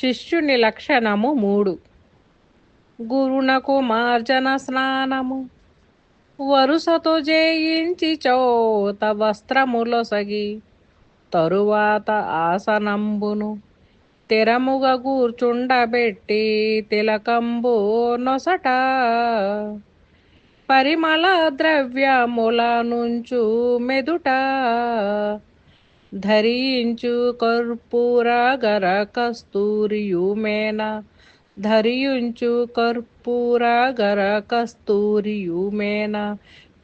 శిష్యుని లక్షణము మూడు. గురునకు మార్జన స్నానము. వరుసతో జయించి చోత వస్త్రములొసగి తరువాత ఆసనంబును. తెరముగ కూర్చుండబెట్టి తిలకంబు నొసట. పరిమళ ద్రవ్యముల నుంచు మెదుట. ధరించు కర్పూర గర కస్తూరియుమేన ధరించు కర్పూర గర కస్తూరియుమేన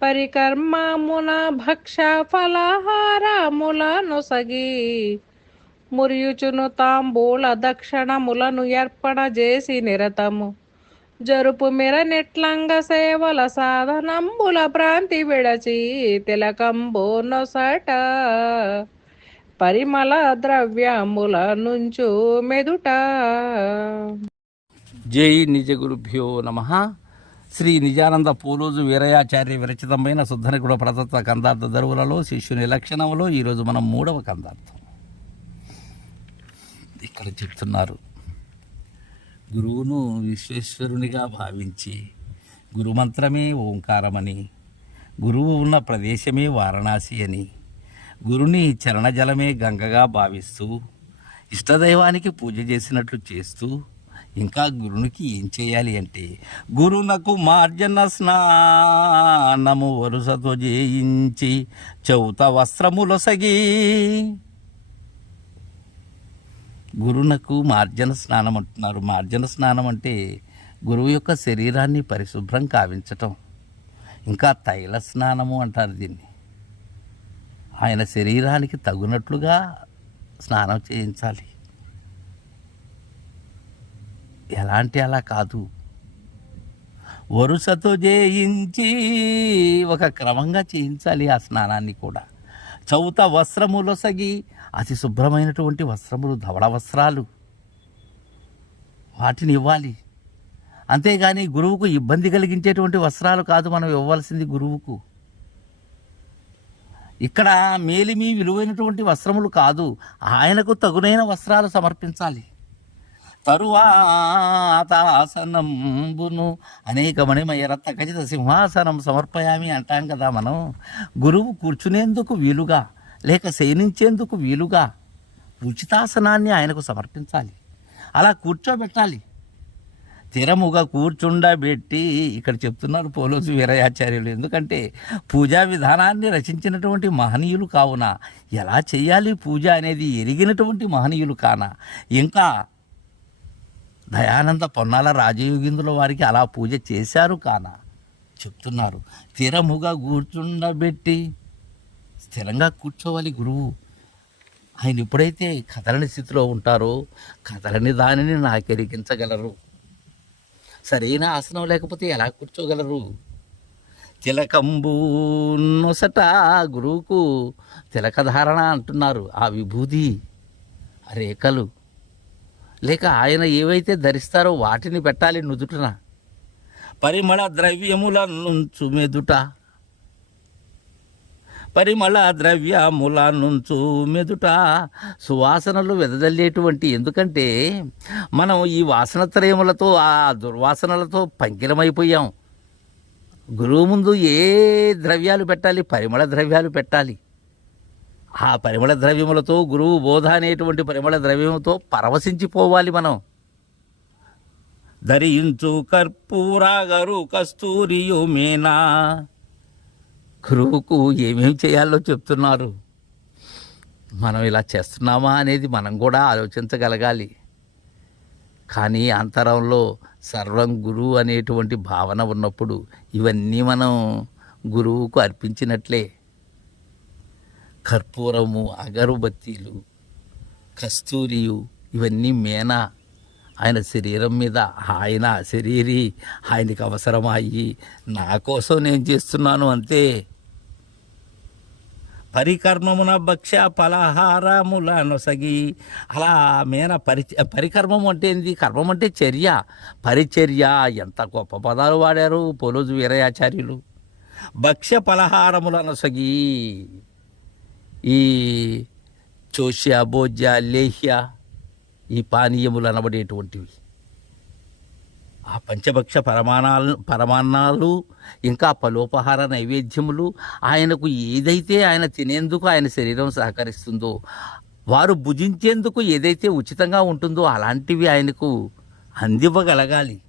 పరికర్మమున భక్ష ఫలహారముల సగి. మురియుచును తాంబూల దక్షిణములను ఏర్పణ చేసి నిరతము. జరుపు మిర నెట్లంగ సేవల సాధనంబుల ప్రాంతి విడచి తిలకంబో నొసట. పరిమళ ద్రవ్యముల నుంచు మెదుట. జై నిజ గురుభ్యో నమ. శ్రీ నిజానంద పూలోజు వీరయాచార్య విరచితమైన శుద్ధనికుడ ప్రతత్వ కందార్థ దరువులలో శిష్యుని లక్షణంలో ఈరోజు మనం మూడవ కందార్థం. ఇక్కడ చెప్తున్నారు గురువును విశ్వేశ్వరునిగా భావించి గురుమంత్రమే ఓంకారమని గురువు ఉన్న ప్రదేశమే వారణాసి అని. గురుని చరణజలమే గంగగా భావిస్తూ ఇష్టదైవానికి పూజ చేసినట్లు చేస్తూ ఇంకా గురునికి ఏం చేయాలి అంటే గురునకు మార్జన స్నానము వరుసతో చేయించి చౌత వస్త్రములొసగి గురునకు మార్జన స్నానం అంటున్నారు. మార్జన స్నానం అంటే గురువు యొక్క శరీరాన్ని పరిశుభ్రం కావించటం. ఇంకా తైల స్నానము అంటారు దీన్ని. ఆయన శరీరానికి తగునట్లుగా స్నానం చేయించాలి. ఎలాంటి అలా కాదు. వరుసతో చేయించి ఒక క్రమంగా చేయించాలి ఆ స్నానాన్ని కూడా. చౌత వస్త్రములొసగి అతి శుభ్రమైనటువంటి వస్త్రములు ధవళ వస్త్రాలు వాటిని ఇవ్వాలి. అంతేగాని గురువుకు ఇబ్బంది కలిగించేటువంటి వస్త్రాలు కాదు మనం ఇవ్వాల్సింది గురువుకు. ఇక్కడ మేలిమి విలువైనటువంటి వస్త్రములు కాదు. ఆయనకు తగునైన వస్త్రాలు సమర్పించాలి. తరువాత ఆసనంబును అనేక మణిమయ ఖచ్చిత సింహాసనం సమర్పయామి అంటాం కదా మనం. గురువు కూర్చునేందుకు వీలుగా లేక శయనించేందుకు వీలుగా ఉచితాసనాన్ని ఆయనకు సమర్పించాలి. అలా కూర్చోబెట్టాలి. స్థిరముగా కూర్చుండబెట్టి ఇక్కడ చెప్తున్నారు పోలోసు వీరయాచార్యులు. ఎందుకంటే పూజా విధానాన్ని రచించినటువంటి మహనీయులు కావున ఎలా చేయాలి పూజ అనేది ఎరిగినటువంటి మహనీయులు కాన. ఇంకా దయానంద పొన్నాల రాజయోగిందుల వారికి అలా పూజ చేశారు కాన. చెప్తున్నారు. స్థిరముగా కూర్చుండబెట్టి స్థిరంగా కూర్చోవాలి గురువు. ఆయన ఎప్పుడైతే కథలని స్థితిలో ఉంటారో కథలని దానిని నాకెరిగించగలరు. సరైన ఆసనం లేకపోతే ఎలా కూర్చోగలరు? తిలకంబు నొసట గురువుకు తిలకధారణ అంటున్నారు ఆ విభూది. రేఖలు. లేక ఆయన ఏవైతే ధరిస్తారో వాటిని పెట్టాలి నుదుటన. పరిమళ ద్రవ్యముల నుంచు మెదుట. పరిమళ ద్రవ్యముల నుంచు మెదుట సువాసనలు వెదజల్లేటువంటి ఎందుకంటే మనం ఈ వాసన త్రయములతో ఆ దుర్వాసనలతో పంకిలమైపోయాం. గురువు ముందు ఏ ద్రవ్యాలు పెట్టాలి? పరిమళ ద్రవ్యాలు పెట్టాలి. ఆ పరిమళ ద్రవ్యములతో గురువు బోధ అనేటువంటి పరిమళ ద్రవ్యముతో పరవశించిపోవాలి మనం. ధరించు కర్పూరాగరు కస్తూరియు మేనా గురువుకు ఏమేమి చేయాలో చెప్తున్నారు? మనం ఇలా చేస్తున్నామా అనేది మనం కూడా ఆలోచించగలగాలి. కానీ అంతరంలో సర్వం గురువు అనేటువంటి భావన ఉన్నప్పుడు ఇవన్నీ మనం గురువుకు అర్పించినట్లే. కర్పూరము అగరుబత్తీలు కస్తూరియు ఇవన్నీ మేనా? ఆయన శరీరం మీద ఆయన శరీరి ఆయనకి అవసరమయ్యి నా కోసం నేను చేస్తున్నాను అంతే. పరికర్మమున భక్ష్య ఫలహారముల నొసగి అలా మేన పరి పరికర్మం అంటే ఏంది? కర్మం అంటే చర్య. పరిచర్య ఎంత గొప్ప పదాలు వాడారు పోలోజు వీరయాచార్యులు. భక్ష్య ఫలహారముల నొసగి ఈ చోష్య భోజ్య లేహ్య ఈ పానీయములు అనబడేటువంటివి ఆ పంచభక్ష పరమాణాలు పరమాన్నాలు ఇంకా పలోపహార నైవేద్యములు ఆయనకు ఏదైతే ఆయన తినేందుకు ఆయన శరీరం సహకరిస్తుందో వారు భుజించేందుకు ఏదైతే ఉచితంగా ఉంటుందో అలాంటివి ఆయనకు అందివ్వగలగాలి.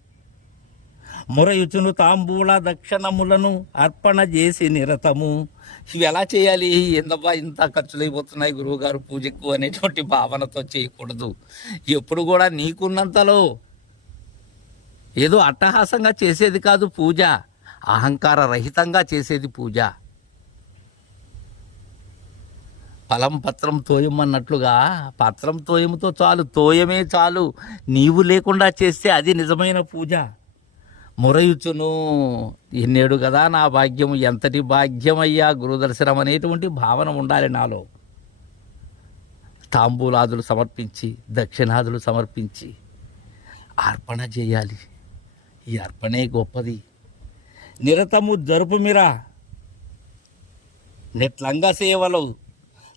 మురయుచును తాంబూల దక్షిణములను అర్పణ చేసి నిరతము. ఇవి ఎలా చేయాలి? ఎందబ్బా ఇంత ఖర్చులైపోతున్నాయి గురువుగారు పూజకు అనేటువంటి భావనతో చేయకూడదు. ఎప్పుడు కూడా నీకున్నంతలో ఏదో అట్టహాసంగా చేసేది కాదు పూజ. అహంకార రహితంగా చేసేది పూజ. ఫలం పత్రం తోయం అన్నట్లుగా పత్రం తోయముతో చాలు తోయమే చాలు. నీవు లేకుండా చేస్తే అది నిజమైన పూజ. మురయుచును ఎన్నేడు కదా నా భాగ్యం ఎంతటి భాగ్యమయ్యా గురుదర్శనం అనేటువంటి భావన ఉండాలి నాలో. తాంబూలాదులు సమర్పించి దక్షిణాదులు సమర్పించి అర్పణ చేయాలి. ఈ అర్పణే గొప్పది. నిరతము జరుపుమిరా. నెట్లంగా సేవలు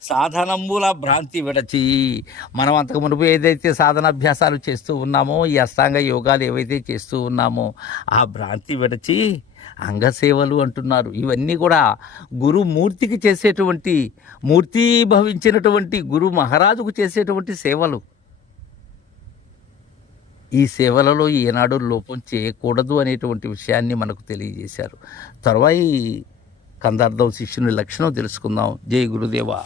సాధనముల భ్రాంతి విడచి. మనం అంతకు మునుపు ఏదైతే సాధనాభ్యాసాలు చేస్తూ ఉన్నామో ఈ అష్టాంగ యోగాలు ఏవైతే చేస్తూ ఉన్నామో ఆ భ్రాంతి విడచి అంగసేవలు అంటున్నారు. ఇవన్నీ కూడా గురుమూర్తికి చేసేటువంటి మూర్తి భవించినటువంటి గురు మహారాజుకు చేసేటువంటి సేవలు. ఈ సేవలలో ఏనాడు లోపం చేయకూడదు అనేటువంటి విషయాన్ని మనకు తెలియజేశారు. తర్వాయి కందార్థం శిష్యుని లక్షణం తెలుసుకుందాం. జై గురుదేవా.